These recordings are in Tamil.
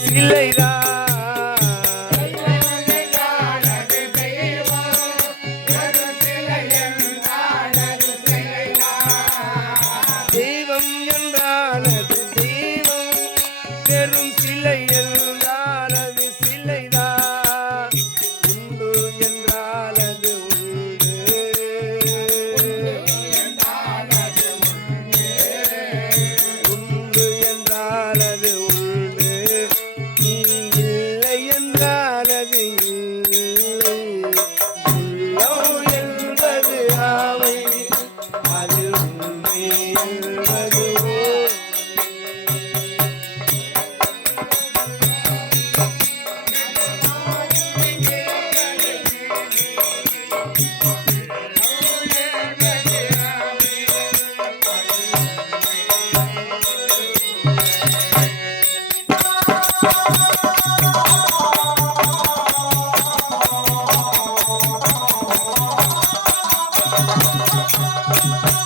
சிலைதான் தெய்வம் என்றால் அது தெய்வம், பெரும் சிலை என்றால் அது சிலைதான், உண்டு என்றால் அது உண்டு, உண்டு என்றால் அது உண்டு, நீ இல்லை என்றால் அது இல்லை, உள்ளம் என்பது ஆவை அதில் உண்மை என்பது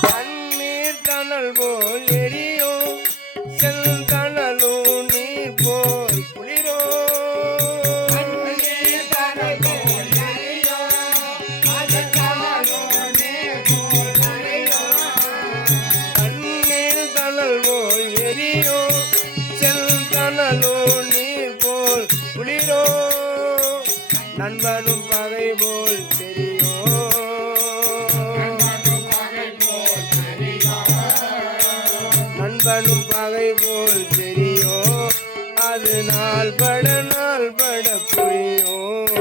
தண்ணீர் தணல் போல் எரியும், செந்தணலும் நீர் போல் குளிரோ, தண்ணீர் தணல் போல் எரியும், செந்தணலும் நீர் போல் குளிரோ, நண்பனும் பகை போல் தெரியும், நண்பனும் பகை போல் தெரியும், அது நாள் பட புரியும்.